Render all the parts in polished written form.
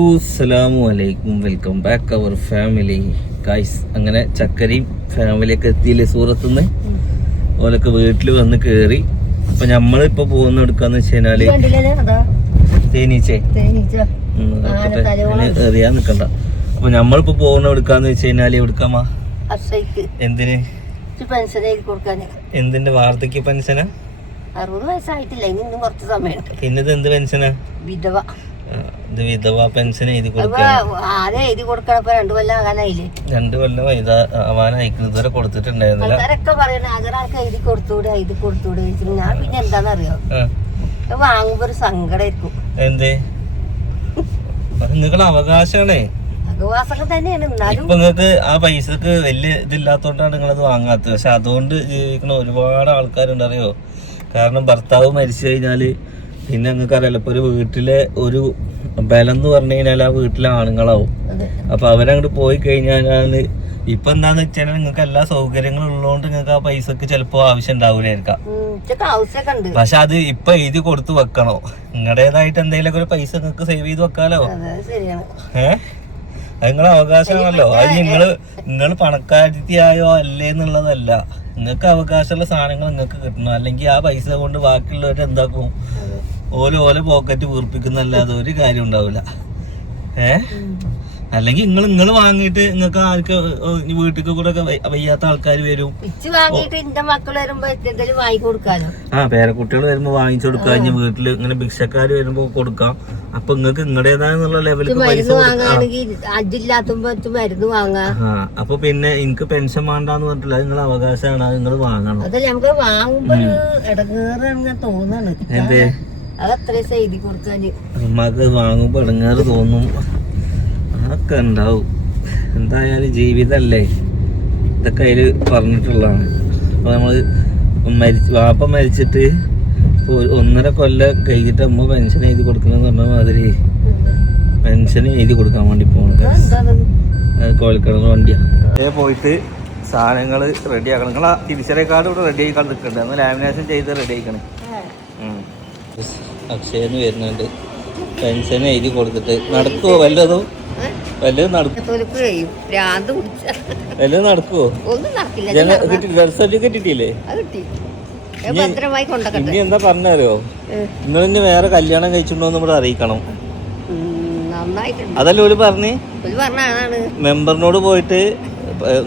അസ്സലാമലൈക്കും, welcome back our family guys. അങ്ങനെ ചക്കരയും ഫാമിലിയൊക്കെ എത്തിയില്ലേ സൂറത്തുനിന്ന്. ഓലൊക്കെ വീട്ടിൽ വന്ന് കേറി. അപ്പൊ നമ്മളിപ്പോ പോകുന്ന എടുക്കാന്ന് വെച്ച് കഴിഞ്ഞാല് തേനീച്ചേ എറിയാൻ നിക്കണ്ട. അപ്പൊ നമ്മളിപ്പോ പോകുന്ന എടുക്കാന്ന് വെച്ച് കഴിഞ്ഞാല് എവിടുക്കാമാ? എന്തിന്? എന്തിന്റെ വാർദ്ധക്യ പെൻഷനാ? 60 വയസ്സായിട്ടില്ല, ഇനി കുറച്ച് സമയം. പിന്നത് എന്ത് പെൻഷനാ? വിധവ. ഇത് വിധവ പെൻഷൻ എഴുതി കൊടുക്കാൻ. ആരെ എഴുതി കൊടുക്കണം? 2 കൊല്ലം ആകാനായില്ലേ? 2 കൊല്ലം ആവാനായിക്കുന്നത് ഇതുവരെ കൊടുത്തിട്ടുണ്ടായിരുന്നില്ല. ആൾക്കാരൊക്കെ പറയണ ആൾക്കാർക്ക് എഴുതി കൊടുത്തൂടെ ഞാൻ പിന്നെ എന്താണെന്നറിയോ, വാങ്ങുമ്പോ ഒരു സങ്കടമായിരിക്കും. എന്തേ? നിങ്ങളുടെ അവകാശമാണേ. അവകാശമൊക്കെ തന്നെയാണ്. എന്നാലും ഇപ്പൊ നിങ്ങക്ക് ആ പൈസക്ക് വലിയ ഇതില്ലാത്തോണ്ടാണ് നിങ്ങളത് വാങ്ങാത്തത്. പക്ഷെ അതുകൊണ്ട് ജീവിക്കുന്ന ഒരുപാട് ആൾക്കാരുണ്ട്, അറിയോ? കാരണം ഭർത്താവ് മരിച്ചു കഴിഞ്ഞാല് പിന്നെ നിങ്ങൾക്ക് അറിയാലോ, ഇപ്പൊ ഒരു വീട്ടിലെ ഒരു ബലം എന്ന് പറഞ്ഞു കഴിഞ്ഞാൽ ആ വീട്ടിലെ ആണുങ്ങളാവും. അപ്പൊ അവരങ്ങോട്ട് പോയി കഴിഞ്ഞാല് ഇപ്പൊ എന്താന്ന് വെച്ചാൽ നിങ്ങൾക്ക് എല്ലാ സൗകര്യങ്ങളും ഉള്ളതുകൊണ്ട് നിങ്ങൾക്ക് ആ പൈസക്ക് ചിലപ്പോ ആവശ്യം ഉണ്ടാവൂലായിരിക്കാം. പക്ഷെ അത് ഇപ്പൊ എഴുതി കൊടുത്തു വെക്കണോ? നിങ്ങളുടേതായിട്ട് എന്തെങ്കിലും ഒരു പൈസ നിങ്ങൾക്ക് സേവ് ചെയ്ത് വെക്കാലോ. അത് നിങ്ങളെ അവകാശമാണല്ലോ. അത് നിങ്ങൾ പണക്കാരിയായോ അല്ലേ എന്നുള്ളതല്ല. നിങ്ങൾക്ക് അവകാശമുള്ള സാധനങ്ങൾ നിങ്ങൾക്ക് കിട്ടണം. അല്ലെങ്കിൽ ആ പൈസ കൊണ്ട് ബാക്കിയുള്ളവർ എന്താക്കും? ഓല പോക്കറ്റ് വീർപ്പിക്കുന്നല്ലാതെ ഒരു കാര്യം ഉണ്ടാവില്ല. അല്ലെങ്കിൽ നിങ്ങൾ വാങ്ങിയിട്ട് നിങ്ങൾക്ക് ആർക്ക് വീട്ടിൽ കൂടെ വയ്യാത്ത ആൾക്കാർ വരും. പേരക്കുട്ടികൾ വരുമ്പോ വാങ്ങിച്ചു കൊടുക്കാം. ഇനി വീട്ടില് ഇങ്ങനെ ഭിക്ഷക്കാര് വരുമ്പോ കൊടുക്കാം. അപ്പൊ നിങ്ങൾക്ക് നിങ്ങളുടേതായുള്ള ലെവലിൽ പൈസ അപ്പൊ പിന്നെ എനിക്ക് പെൻഷൻ വേണ്ടാന്ന് പറഞ്ഞിട്ടില്ല. അത് നിങ്ങളെ അവകാശമാണ്. അത് നിങ്ങൾ വാങ്ങണം. എന്തേ? അമ്മക്ക് വാങ്ങുമ്പോ ഇടങ്ങേറ് തോന്നും. അതൊക്കെ ഉണ്ടാവും. എന്തായാലും ജീവിതല്ലേ, ഇതൊക്കെ അതില് പറഞ്ഞിട്ടുള്ളതാണ്. അപ്പൊ നമ്മള് വാപ്പ മരിച്ചിട്ട് 1.5 കൊല്ലം കഴിഞ്ഞിട്ട് അമ്മ പെൻഷൻ എഴുതി കൊടുക്കണമെന്ന് പറഞ്ഞ മാതിരി പെൻഷൻ എഴുതി കൊടുക്കാൻ വേണ്ടി പോകണം. കോഴിക്കടന്ന് വണ്ടിയാ. പോയിട്ട് സാധനങ്ങൾ റെഡി ആക്കണം. നിങ്ങളാ തിരിച്ചറിയ കാർഡ് ഇവിടെ റെഡി ആയിക്കാൻ നിൽക്കണ്ടേ? ഒന്ന് ലാമിനേഷൻ ചെയ്ത് റെഡി ആയിക്കണേ. അക്ഷയെന്ന് വരുന്നുണ്ട്. പെൻഷൻ എഴുതി കൊടുത്തിട്ട് നടക്കുവോ? വല്ലതും നടക്കുവോ? വല്ലതും നടക്കുവോ? ബർത്ത് സർട്ടിഫിക്കറ്റ് കിട്ടിയില്ലേ? ഇനി എന്താ പറഞ്ഞാരോ, നിങ്ങൾ ഇനി വേറെ കല്യാണം കഴിച്ചിട്ടുണ്ടോന്ന് ഇവിടെ അറിയിക്കണം. അതല്ലേ ഓല് പറഞ്ഞ്? മെമ്പറിനോട് പോയിട്ട്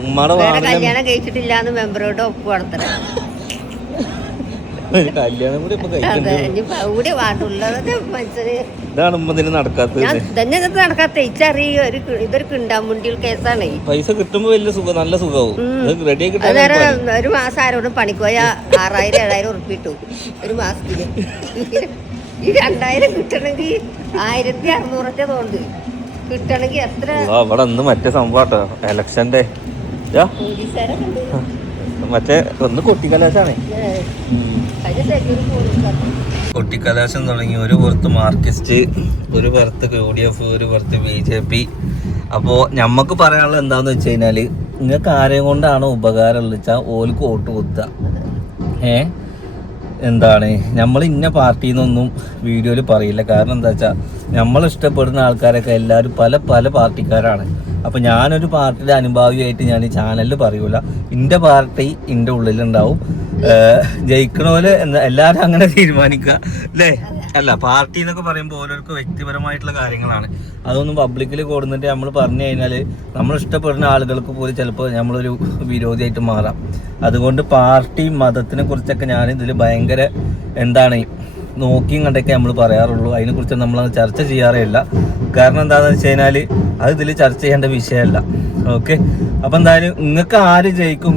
ഉമ്മയുടെ കല്യാണം കഴിച്ചിട്ടില്ലാന്ന് മെമ്പറോട് ഒപ്പ് നടത്തണം. കല്യാണം കൂടി ഇപ്പൊ ഇതാണ് ഉമ്മതിന് നടക്കാത്ത. ഇതൊരു കിണ്ടാമുണ്ടിയിൽ കേസാണ്. പൈസ കിട്ടുമ്പോ വലിയ സുഖം, നല്ല സുഖവും. റെഡി ആക്കി ഒരു മാസം ആരോടും പണിക്കോയ 6000-7000 ഉറുപ്പിട്ടു ഒരു മാസത്തിന്. ഈ 2000 കിട്ടണമെങ്കിൽ 1600 തോണ്ട് കിട്ടണമെങ്കിൽ എത്ര? അവിടെ ഒന്ന് മറ്റേ സംഭവട്ടോ, എലക്ഷന്റെ മറ്റേ ഒന്ന് കൊട്ടിക്കലാശാണേ. കൊട്ടിക്കലാശം തുടങ്ങി. ഒരു പുറത്ത് മാർക്സിസ്റ്റ്, ഒരു പുറത്ത് UDF, ഒരു പുറത്ത് BJP. അപ്പോൾ ഞമ്മക്ക് പറയാനുള്ളത് എന്താന്ന് വെച്ച് കഴിഞ്ഞാല്, നിങ്ങൾക്ക് ആരെയും കൊണ്ടാണോ ഉപകാരം വെച്ചാൽ ഓൽക്ക് വോട്ട് കുത്തുക. എന്താണ്, നമ്മൾ ഇന്ന പാർട്ടിയിൽ നിന്നൊന്നും വീഡിയോയിൽ പറയില്ല. കാരണം എന്താ വെച്ചാൽ നമ്മൾ ഇഷ്ടപ്പെടുന്ന ആൾക്കാരൊക്കെ എല്ലാവരും പല പാർട്ടിക്കാരാണ്. അപ്പം ഞാനൊരു പാർട്ടിയുടെ അനുഭാവിയായിട്ട് ഞാൻ ഈ ചാനലിൽ പറയൂല. എൻ്റെ പാർട്ടി എൻ്റെ ഉള്ളിലുണ്ടാവും. ജയിക്കണ പോലെ എല്ലാവരും അങ്ങനെ തീരുമാനിക്കുക അല്ലേ? അല്ല, പാർട്ടി എന്നൊക്കെ പറയുമ്പോൾ ഓരോർക്ക് വ്യക്തിപരമായിട്ടുള്ള കാര്യങ്ങളാണ്. അതൊന്നും പബ്ലിക്കിൽ കൊടുത്തിട്ട് നമ്മൾ പറഞ്ഞു കഴിഞ്ഞാൽ നമ്മൾ ഇഷ്ടപ്പെടുന്ന ആളുകൾക്ക് പോലും ചിലപ്പോൾ നമ്മളൊരു വിരോധിയായിട്ട് മാറാം. അതുകൊണ്ട് പാർട്ടി മതത്തിനെ കുറിച്ചൊക്കെ ഞാൻ ഇതിൽ ഭയങ്കര നോക്കിയും കണ്ടൊക്കെ നമ്മൾ പറയാറുള്ളൂ. അതിനെക്കുറിച്ച് നമ്മൾ ചർച്ച ചെയ്യാറേയില്ല. കാരണം എന്താണെന്ന് വെച്ച് കഴിഞ്ഞാൽ അത് ഇതിൽ ചർച്ച ചെയ്യേണ്ട വിഷയമല്ല. ഓക്കെ. അപ്പം എന്തായാലും നിങ്ങൾക്ക് ആര് ജയിക്കും,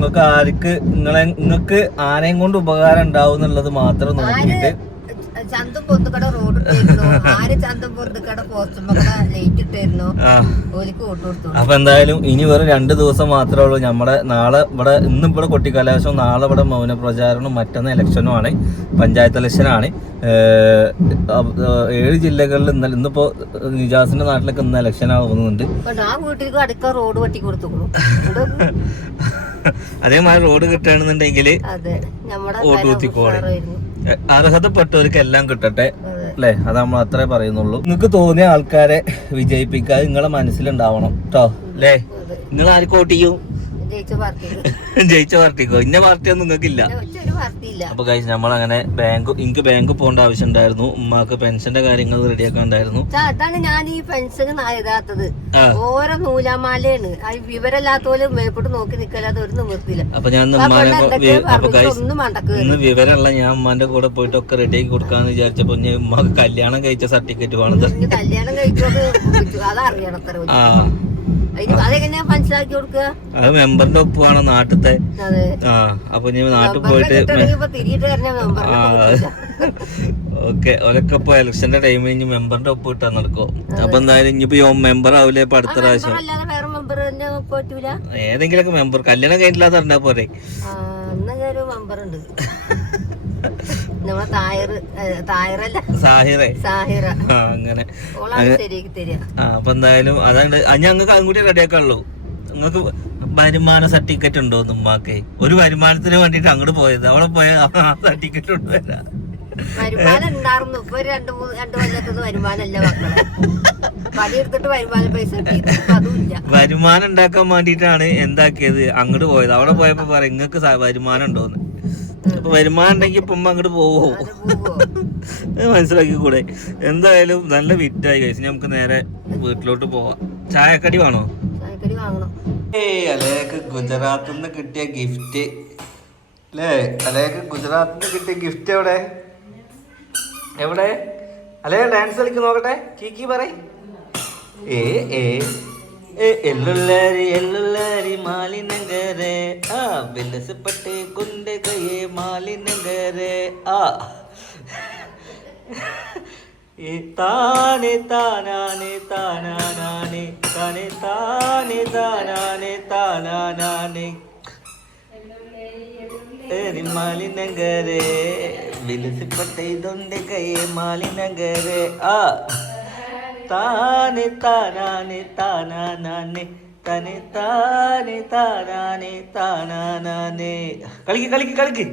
നിങ്ങൾക്ക് ആരെയും കൊണ്ട് ഉപകാരം ഉണ്ടാവും എന്നുള്ളത് മാത്രം നോക്കിയിട്ട്. അപ്പൊ എന്തായാലും ഇനി വെറും 2 ദിവസം മാത്രമേ ഉള്ളൂ. നമ്മുടെ നാളെ ഇന്നിവിടെ കൊട്ടിക്കലാശവും, നാളെ ഇവിടെ മൗനപ്രചാരണവും, മറ്റന്ന് ഇലക്ഷനും ആണ്. പഞ്ചായത്ത് ഇലക്ഷനാണ്. 7 ജില്ലകളിൽ ഇന്നിപ്പോ നിജാസിന്റെ നാട്ടിലൊക്കെ ഇന്ന് ഇലക്ഷൻ ആവുന്നുണ്ട്. അതേമാതിരി റോഡ് കിട്ടുകയാണെന്നുണ്ടെങ്കിൽ വോട്ട് കുത്തിക്കോളെ. അർഹതപ്പെട്ടവർക്ക് എല്ലാം കിട്ടട്ടെ. അല്ലേ? അത് നമ്മൾ അത്രേ പറയുന്നുള്ളൂ. നിങ്ങൾക്ക് തോന്നിയ ആൾക്കാരെ വിജയിപ്പിക്കുക നിങ്ങളെ മനസ്സിലുണ്ടാവണം കേട്ടോ അല്ലേ? നിങ്ങൾ ആർക്ക് വോട്ട് ചെയ്യും? ജയിച്ച പാർട്ടിക്കോ? ഇന്ന പാർട്ടിയൊന്നും നിങ്ങൾക്കില്ല. അപ്പൊ ഗൈസ് നമ്മളങ്ങനെ എനിക്ക് ബാങ്ക് പോകേണ്ട ആവശ്യം ഉണ്ടായിരുന്നു. ഉമ്മാക്ക് പെൻഷന്റെ കാര്യങ്ങൾ റെഡിയാക്കാൻ ഉണ്ടായിരുന്നു. അതാണ് ഞാൻ ഈ പെൻഷൻ എഴുതാത്തത്. ഓരോ നൂലാമാലയാണ്. വിവരമില്ലാത്തോലും മേപ്പോട്ട് നോക്കി നിക്കല്ലാതെ ഒരു നിവൃത്തിയില്ല. അപ്പൊ ഞാൻ ഇന്ന് വിവരമുള്ള ഞാൻ ഉമ്മാന്റെ കൂടെ പോയിട്ട് ഒക്കെ റെഡിയാക്കി കൊടുക്കാന്ന് വിചാരിച്ചപ്പോ ഉമ്മാക്ക് കല്യാണം കഴിച്ച സർട്ടിഫിക്കറ്റ് വേണം. കല്യാണം കഴിച്ചത് അതറിയണം. അതെങ്ങനെയാ മനസ്സിലാക്കി കൊടുക്കുക? അത് മെമ്പറിന്റെ ഒപ്പാണ് നാട്ടിലത്തെ. അപ്പൊ ഞാൻ നാട്ടിൽ പോയിട്ട് ഓക്കെ ഓലൊക്കെ ഇപ്പൊ ഇലക്ഷന്റെ ടൈമിൽ ഇനി മെമ്പറിന്റെ ഒപ്പ് കിട്ടാൻ നടക്കും. അപ്പൊ എന്തായാലും ഇനിയിപ്പോ മെമ്പർ ആവില്ലേ ഇപ്പൊ അടുത്ത പ്രാവശ്യം? ഏതെങ്കിലൊക്കെ മെമ്പർ കല്യാണം കഴിഞ്ഞില്ലാതെ പറഞ്ഞാ പോരെ. മെമ്പറുണ്ട് അങ്ങനെ. അപ്പൊ എന്തായാലും അതാണ് ഞങ്ങൾക്ക് അതും കൂടി റെഡിയാക്കാനുള്ളൂ. നിങ്ങൾക്ക് വരുമാന സർട്ടിഫിക്കറ്റ് ഉണ്ടോ ഉമ്മാക്ക്? ഒരു വരുമാനത്തിന് വേണ്ടിട്ട് അങ്ങോട്ട് പോയത്. അവിടെ പോയ സർട്ടിഫിക്കറ്റ് കൊണ്ടുവരാ. വരുമാനം ഉണ്ടായിരുന്നു. ഇപ്പൊ രണ്ടു കൊല്ലത്തുനിന്ന് വരുമാനമല്ല മക്കളെ. പണിയെടുത്തിട്ട് വരുമാന പൈസ അതുമില്ല. വരുമാനം ഉണ്ടാക്കാൻ വേണ്ടിട്ടാണ് എന്താക്കിയത് അങ്ങോട്ട് പോയത്. അവിടെ പോയപ്പോ പറയും നിങ്ങൾക്ക് വരുമാനം ഉണ്ടോന്ന്. അപ്പൊ വരുമാനം ഉണ്ടെങ്കിൽ ഇപ്പൊ അങ്ങോട്ട് പോവോ? മനസ്സിലാക്കി കൂടെ. എന്തായാലും നല്ല വിറ്റായി കഴിച്ചു. നമുക്ക് നേരെ വീട്ടിലോട്ട് പോവാം. ചായക്കടി വേണോ? അലേക്ക് ഗുജറാത്തിൽ നിന്ന് കിട്ടിയ ഗിഫ്റ്റ് അല്ലേ? അലേക്ക് ഗുജറാത്തിൽ നിന്ന് കിട്ടിയ ഗിഫ്റ്റ് എവിടെ എവിടെ? അല്ലേ ഡാൻസ് കളിക്ക് നോക്കട്ടെ. കീക്കി പറ. എല്ലുള്ളാരി എല്ലുള്ളാരി മാലിനഗരെ ആ വിലസപ്പെട്ട് കുന്റെ കയ്യെ മാലിനഗരെ ആ താനെ താനാനെ താനാനാനെ താനെ താനെ താനാനെ താനാനാനെ മാലിനഗരെ വിലസപ്പെട്ട ഇതൊന്റെ കയ്യെ മാലിനഗരെ ആ താനെ താനാനെ താനാനാനെ തനെ താനെ താനാനെ താനാനാനെ. കളിക്ക് കളിക്ക് കളിക്ക്.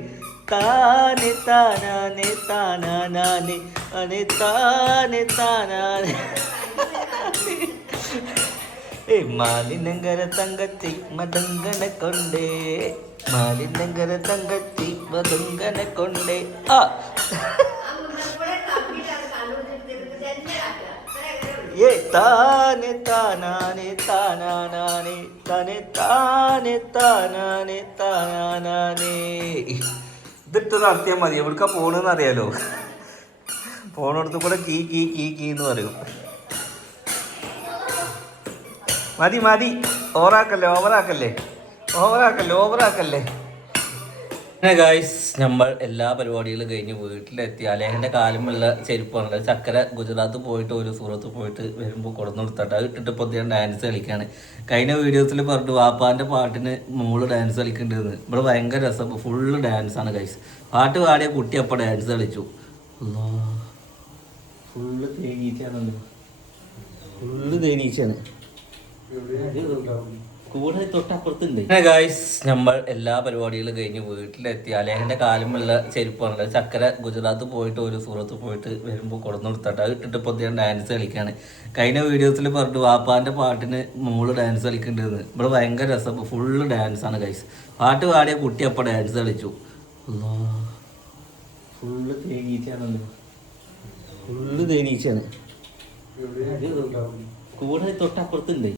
താനെ താനാനെ താനാനാനെ അനെ താനെ താനാനെ. മാലിനഗര തങ്കത്തി മതങ്കനെ കൊണ്ടേ മാലിനഗര തങ്കത്തി മതങ്കനെ കൊണ്ടേ ആ താനെ താനാനെ താനാനാനെ തനെ താനെ താനാനെ താനാനാനെ. ഇതിട്ട് നടത്തിയാൽ മതി. എവിടേക്കാ പോണെന്ന് അറിയാലോ. പോണടുത്ത് കൂടെ കീ കീ കീ കീ എന്ന് പറയും. മതി മതി. ഓവറാക്കല്ലേ ഓവറാക്കല്ലേ ഓവറാക്കല്ലേ ഓവറാക്കല്ലേ. ഗായ്സ് നമ്മൾ എല്ലാ പരിപാടികളും കഴിഞ്ഞ് വീട്ടിലെത്തി. അലേഹൻ്റെ കാലുമുള്ള ചെരുപ്പാണ്. ചക്കര ഗുജറാത്ത് പോയിട്ട് ഒരു സൂറത്ത് പോയിട്ട് വരുമ്പോൾ കൊടുന്നു കൊടുത്തിട്ട് അത് ഇട്ടിട്ട് ഇപ്പോൾ ഞാൻ ഡാൻസ് കളിക്കുകയാണ്. കഴിഞ്ഞ വീഡിയോസിൽ പറഞ്ഞു വാപ്പാൻ്റെ പാട്ടിന് മോള് ഡാൻസ് കളിക്കേണ്ടതെന്ന്. ഇവിടെ ഭയങ്കര രസം. ഫുള്ള് ഡാൻസാണ് ഗൈസ്. പാട്ട് പാടിയ കുട്ടി അപ്പോൾ ഡാൻസ് കളിച്ചു. ഫുള്ള് തേനീച്ചാണല്ലോ. ഫുള്ള് തേനീച്ചാണ്. കൂടെ തൊട്ടപ്പുറത്തുണ്ട്. ഗായ്സ് നമ്മൾ എല്ലാ പരിപാടികളും കഴിഞ്ഞ് വീട്ടിലെത്തി. അലേഹൻ്റെ കാലുമുള്ള ചെരുപ്പാണ്. ചക്കര ഗുജറാത്ത് പോയിട്ട് ഒരു സൂറത്ത് പോയിട്ട് വരുമ്പോൾ കൊടുന്നു കൊടുത്തിട്ട് അത് ഇട്ടിട്ട് ഇപ്പോൾ ഞാൻ ഡാൻസ് കളിക്കുകയാണ്. കഴിഞ്ഞ വീഡിയോസിൽ പറഞ്ഞു വാപ്പാൻ്റെ പാട്ടിന് മോള് ഡാൻസ് കളിക്കേണ്ടതെന്ന്. ഇവിടെ ഭയങ്കര രസം. ഫുള്ള് ഡാൻസാണ് ഗൈസ്. പാട്ട് പാടിയ കുട്ടി അപ്പോൾ ഡാൻസ് കളിച്ചു. ഫുള്ള് തേനീച്ചാണല്ലോ. ഫുള്ള് തേനീച്ചാണ്. കൂടെ തൊട്ടപ്പുറത്തുണ്ട്.